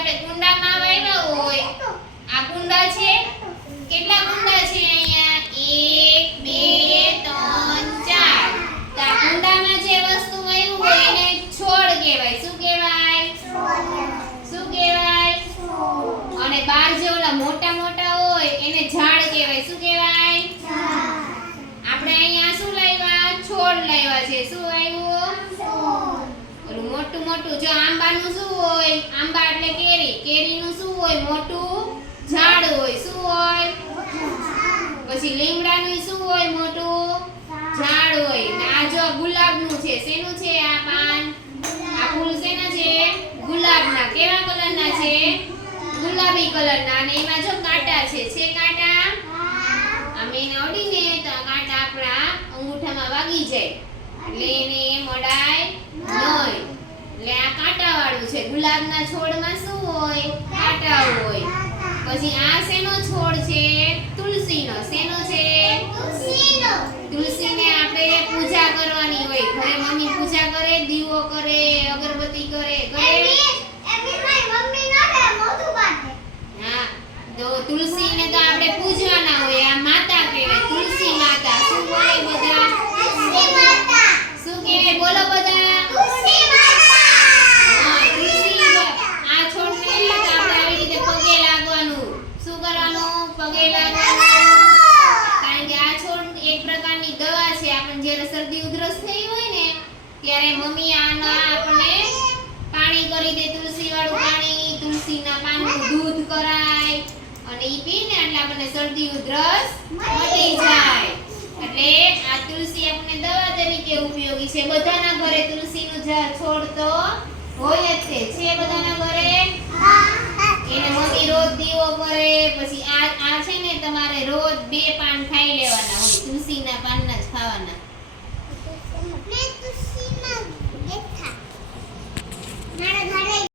આપણે કુંડામાં વાવ્યા હોય. આ કુંડા છે? કેટલા કુંડા છે અહીંયા? એક બે ત્રણ ચાર. તો આ કુંડામાં જે વસ્તુ વાવ્યું હોય એને છોડ કહેવાય. શું કહેવાય? શું કહેવાય? અને બાર જે ઓલા મોટા મોટા હોય એને ઝાડ કહેવાય. શું કહેવાય? આપણે અહીંયા શું લાવ્યા? છોડ લાવ્યા છે. શું આવ્યું મોટું મોટું. જો આંબાનું શું હોય? આંબા એટલે કેરી. કેરીનું શું હોય? મોટું ઝાડ હોય. શું હોય? પછી લીમડાનું શું હોય? મોટું ઝાડ હોય. ને આ જો ગુલાબનું છે. શેનું છે આ પાન? આ ફૂલ શેના છે? ગુલાબના. કેવા કલરના છે? ગુલાબી કલરના. અને એમાં જો કાંટા છે. છે કાંટા? આમ એને અડીને તો કાંટા આપણા અંગૂઠામાં વાગી જાય. એટલે એને મડાય નહીં. એટલે આ કાંટા વાળું છે. ગુલાબના છોડમાં શું હોય? કાંટા હોય. પછી આ શેનો છોડ છે? તુલસીનો. શેનો છે? તુલસીને. આપણે પૂજા કરવાની હોય. ઘરે મમ્મી પૂજા કરે દીવો કરે અગરબત્તી કરે કરે. હા. તો તુલસીને તો આપણે પૂજવાના હોય આ માતા કહેવાય તુલસી માતા શું બોલે બધા શું કહેવાય બોલો બધા હા, તુલસી બ- આ છોડને તો આપણે આવી રીતે પગે લાગવાનું શું કરવાનું પગે કારણ કે આ છોડ એક પ્રકારની દવા છે. આપણને જ્યારે શરદી ઉધરસ થઈ હોય ને ત્યારે મમ્મી આના આપણને પાણી કરી દે. તુલસી વાળું પાણી તુલસીના પાનનું દૂધ કરાય અને ઈ પીને એટલે આપણને શરદી ઉધરસ મટી જાય. એટલે આ તુલસી આપણે દવા તરીકે ઉપયોગી છે. બધાના ઘરે તુલસીનું છોડ તો હોય જ છે. છે બધાના ઘરે? એને મમ્મી પડે પછી આ આ છે ને તમારે રોજ બે પાન ખાઈ લેવાના હોય, તુલસીના પાનના જ ખાવાના.